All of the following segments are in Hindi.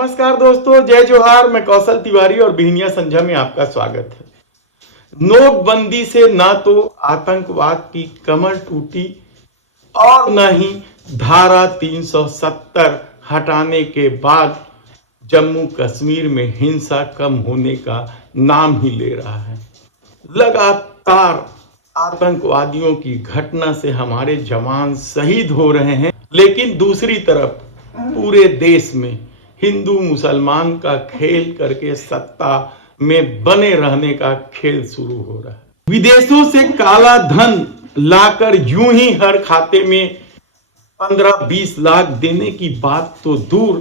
नमस्कार दोस्तों, जय जोहार। मैं कौशल तिवारी और बिहनिया संझा में आपका स्वागत है। नोटबंदी से ना तो आतंकवाद की कमर टूटी और न ही धारा 370 हटाने के बाद जम्मू कश्मीर में हिंसा कम होने का नाम ही ले रहा है। लगातार आतंकवादियों की घटना से हमारे जवान शहीद हो रहे हैं, लेकिन दूसरी तरफ पूरे देश में हिंदू मुसलमान का खेल करके सत्ता में बने रहने का खेल शुरू हो रहा है। विदेशों से काला धन लाकर यूं ही हर खाते में 15-20 लाख देने की बात तो दूर,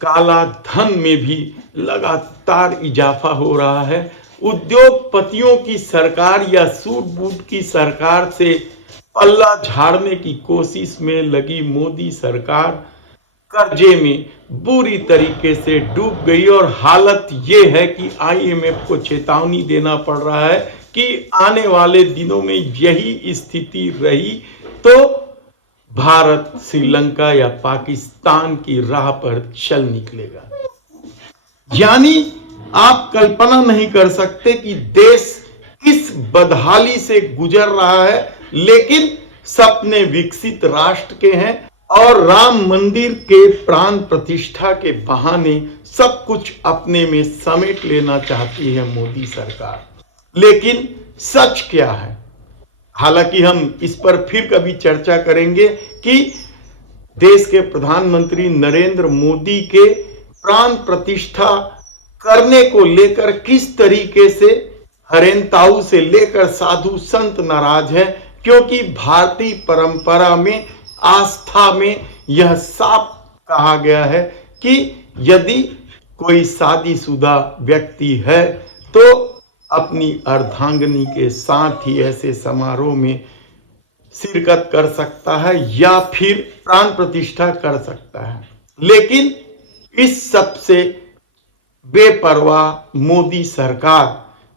काला धन में भी लगातार इजाफा हो रहा है। उद्योगपतियों की सरकार या सूट बूट की सरकार से पल्ला झाड़ने की कोशिश में लगी मोदी सरकार कर्जे में बुरी तरीके से डूब गई और हालत यह है कि आईएमएफ को चेतावनी देना पड़ रहा है कि आने वाले दिनों में यही स्थिति रही तो भारत श्रीलंका या पाकिस्तान की राह पर चल निकलेगा। यानी आप कल्पना नहीं कर सकते कि देश किस बदहाली से गुजर रहा है, लेकिन सपने विकसित राष्ट्र के हैं और राम मंदिर के प्राण प्रतिष्ठा के बहाने सब कुछ अपने में समेट लेना चाहती है मोदी सरकार। लेकिन सच क्या है? हालांकि हम इस पर फिर कभी चर्चा करेंगे कि देश के प्रधानमंत्री नरेंद्र मोदी के प्राण प्रतिष्ठा करने को लेकर किस तरीके से हरेंताऊ से लेकर साधु संत नाराज है, क्योंकि भारतीय परंपरा में आस्था में यह साफ कहा गया है कि यदि कोई शादीशुदा व्यक्ति है तो अपनी अर्धांगिनी के साथ ही ऐसे समारोह में शिरकत कर सकता है या फिर प्राण प्रतिष्ठा कर सकता है। लेकिन इस सब से बेपरवाह मोदी सरकार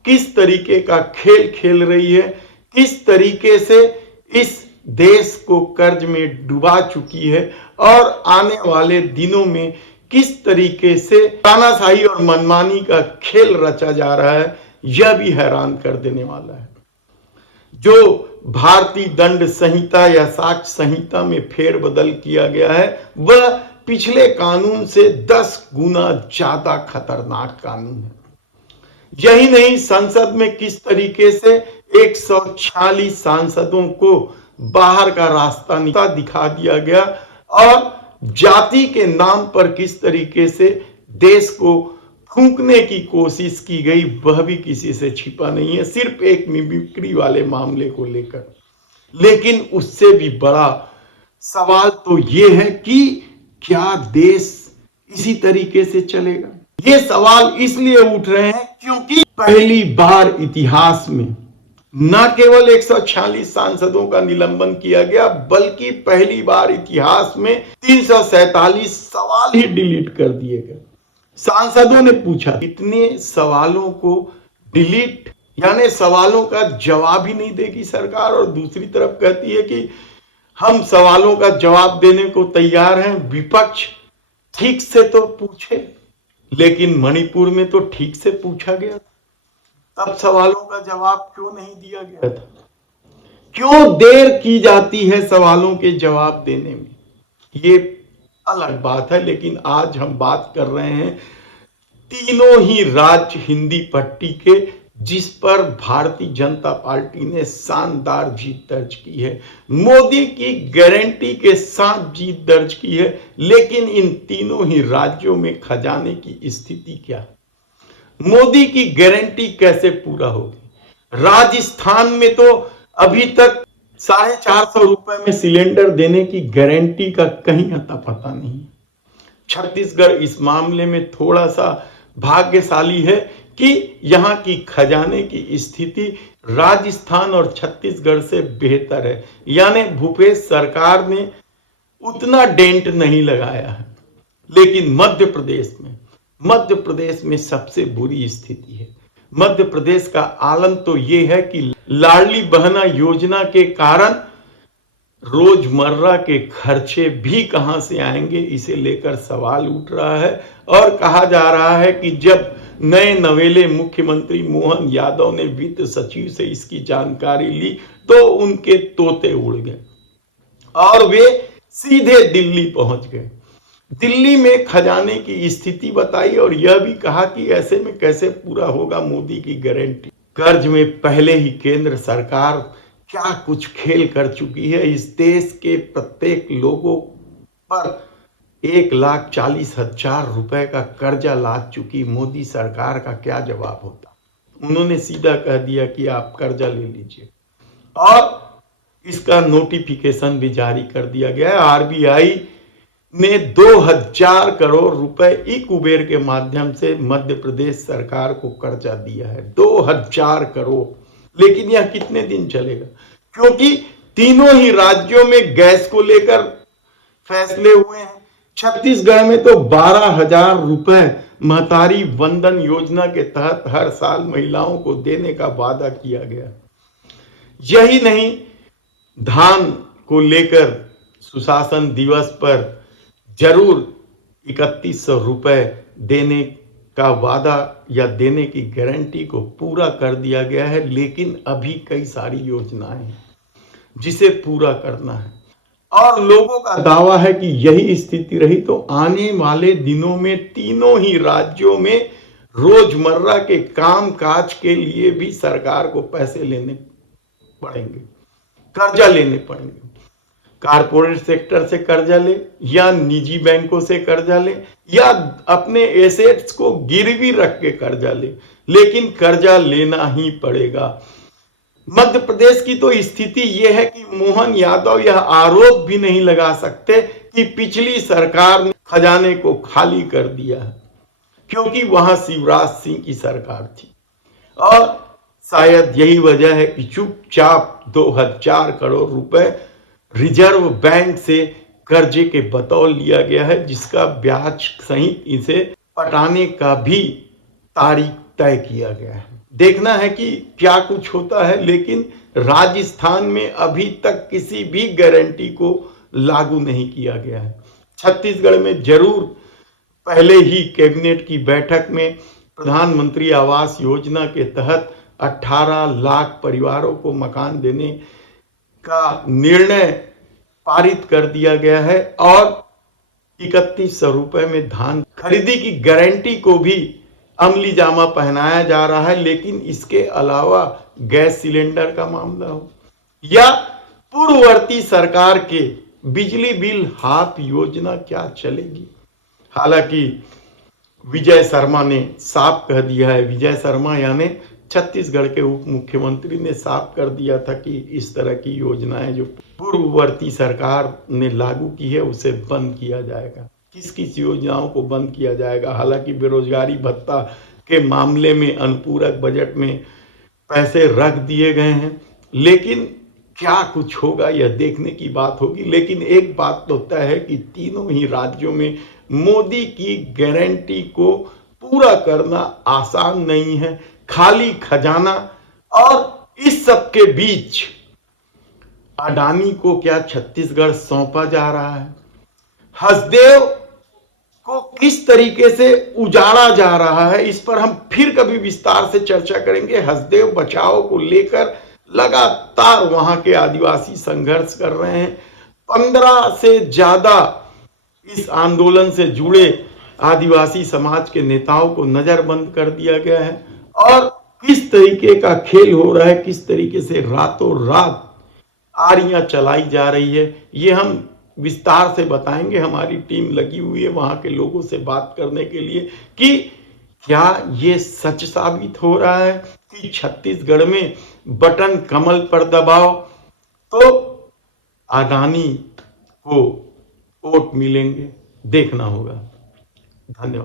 किस तरीके का खेल खेल रही है, किस तरीके से इस देश को कर्ज में डुबा चुकी है और आने वाले दिनों में किस तरीके से तानाशाही और मनमानी का खेल रचा जा रहा है, यह भी हैरान कर देने वाला है। जो भारतीय दंड संहिता या साक्ष्य संहिता में फेरबदल किया गया है, वह पिछले कानून से 10 गुना ज्यादा खतरनाक कानून है। यही नहीं, संसद में किस तरीके से 146 सांसदों को बाहर का रास्ता दिखा दिया गया और जाति के नाम पर किस तरीके से देश को फूंकने की कोशिश की गई, वह भी किसी से छिपा नहीं है, सिर्फ एक मिमिक्री वाले मामले को लेकर। लेकिन उससे भी बड़ा सवाल तो यह है कि क्या देश इसी तरीके से चलेगा? ये सवाल इसलिए उठ रहे हैं क्योंकि पहली बार इतिहास में न केवल 146 सांसदों का निलंबन किया गया, बल्कि पहली बार इतिहास में 347 सवाल ही डिलीट कर दिए गए। सांसदों ने पूछा, इतने सवालों को डिलीट, यानी सवालों का जवाब ही नहीं देगी सरकार, और दूसरी तरफ कहती है कि हम सवालों का जवाब देने को तैयार हैं, विपक्ष ठीक से तो पूछे। लेकिन मणिपुर में तो ठीक से पूछा गया, तब सवालों का जवाब क्यों नहीं दिया गया था? क्यों देर की जाती है सवालों के जवाब देने में? ये अलग बात है। लेकिन आज हम बात कर रहे हैं तीनों ही राज्य हिंदी पट्टी के, जिस पर भारतीय जनता पार्टी ने शानदार जीत दर्ज की है, मोदी की गारंटी के साथ जीत दर्ज की है। लेकिन इन तीनों ही राज्यों में खजाने की स्थिति क्या है? मोदी की गारंटी कैसे पूरा होगी? राजस्थान में तो अभी तक 450 रुपए में सिलेंडर देने की गारंटी का कहीं अता पता नहीं। छत्तीसगढ़ इस मामले में थोड़ा सा भाग्यशाली है कि यहां की खजाने की स्थिति राजस्थान और छत्तीसगढ़ से बेहतर है, यानी भूपेश सरकार ने उतना डेंट नहीं लगाया है। लेकिन मध्य प्रदेश में सबसे बुरी स्थिति है। मध्य प्रदेश का आलम तो यह है कि लाडली बहना योजना के कारण रोजमर्रा के खर्चे भी कहां से आएंगे, इसे लेकर सवाल उठ रहा है। और कहा जा रहा है कि जब नए नवेले मुख्यमंत्री मोहन यादव ने वित्त सचिव से इसकी जानकारी ली तो उनके तोते उड़ गए और वे सीधे दिल्ली पहुंच गए। दिल्ली में खजाने की स्थिति बताई और यह भी कहा कि ऐसे में कैसे पूरा होगा मोदी की गारंटी। कर्ज में पहले ही केंद्र सरकार क्या कुछ खेल कर चुकी है। इस देश के प्रत्येक लोगों पर 1,40,000 रुपए का कर्जा लाद चुकी मोदी सरकार का क्या जवाब होता। उन्होंने सीधा कह दिया कि आप कर्जा ले लीजिए और इसका नोटिफिकेशन भी जारी कर दिया गया है। आरबीआई ने 2,000 करोड़ रुपए ई कुबेर के माध्यम से मध्य प्रदेश सरकार को कर्जा दिया है। 2,000 करोड़। लेकिन यह कितने दिन चलेगा, क्योंकि तीनों ही राज्यों में गैस को लेकर फैसले हुए हैं। छत्तीसगढ़ में तो 12,000 रुपए महतारी वंदन योजना के तहत हर साल महिलाओं को देने का वादा किया गया। यही नहीं, धान को लेकर सुशासन दिवस पर जरूर 3,100 रुपए देने का वादा या देने की गारंटी को पूरा कर दिया गया है। लेकिन अभी कई सारी योजनाएं हैं जिसे पूरा करना है और लोगों का दावा है कि यही स्थिति रही तो आने वाले दिनों में तीनों ही राज्यों में रोजमर्रा के काम काज के लिए भी सरकार को पैसे लेने पड़ेंगे, कर्जा लेने पड़ेंगे। कारपोरेट सेक्टर से कर्जा ले या निजी बैंकों से कर्जा ले या अपने एसेट्स को गिरवी रख के कर्जा ले, लेकिन कर्जा लेना ही पड़ेगा। मध्य प्रदेश की तो स्थिति यह है कि मोहन यादव यह आरोप भी नहीं लगा सकते कि पिछली सरकार ने खजाने को खाली कर दिया है, क्योंकि वहां शिवराज सिंह की सरकार थी और शायद यही वजह है कि चुपचाप 2,000 करोड़ रुपए रिजर्व बैंक से कर्जे के बतौर लिया गया है, जिसका ब्याज सहित इसे पटाने का भी तारीख तय किया गया है। देखना है कि क्या कुछ होता है। लेकिन राजस्थान में अभी तक किसी भी गारंटी को लागू नहीं किया गया है। छत्तीसगढ़ में जरूर पहले ही कैबिनेट की बैठक में प्रधानमंत्री आवास योजना के तहत 18 लाख परिवारों को मकान देने का निर्णय पारित कर दिया गया है और 3,100 रुपए में धान खरीदी की गारंटी को भी अमली जामा पहनाया जा रहा है। लेकिन इसके अलावा गैस सिलेंडर का मामला हो या पूर्ववर्ती सरकार के बिजली बिल हाफ योजना क्या चलेगी। हालांकि विजय शर्मा ने साफ कह दिया है, विजय शर्मा यानी छत्तीसगढ़ के उप मुख्यमंत्री ने साफ कर दिया था कि इस तरह की योजनाएं जो पूर्ववर्ती सरकार ने लागू की है उसे बंद किया जाएगा। किस किस योजनाओं को बंद किया जाएगा। हालांकि बेरोजगारी भत्ता के मामले में अनुपूरक बजट में पैसे रख दिए गए हैं, लेकिन क्या कुछ होगा यह देखने की बात होगी। लेकिन एक बात तो तय है कि तीनों ही राज्यों में मोदी की गारंटी को पूरा करना आसान नहीं है। खाली खजाना और इस सब के बीच अडानी को क्या छत्तीसगढ़ सौंपा जा रहा है। हसदेव को किस तरीके से उजाड़ा जा रहा है, इस पर हम फिर कभी विस्तार से चर्चा करेंगे। हसदेव बचाओ को लेकर लगातार वहां के आदिवासी संघर्ष कर रहे हैं। 15 से ज्यादा इस आंदोलन से जुड़े आदिवासी समाज के नेताओं को नजरबंद कर दिया गया है और किस तरीके का खेल हो रहा है, किस तरीके से रातों रात आरियां चलाई जा रही है, ये हम विस्तार से बताएंगे। हमारी टीम लगी हुई है वहां के लोगों से बात करने के लिए कि क्या ये सच साबित हो रहा है कि छत्तीसगढ़ में बटन कमल पर दबाओ तो अडानी को वोट मिलेंगे। देखना होगा। धन्यवाद।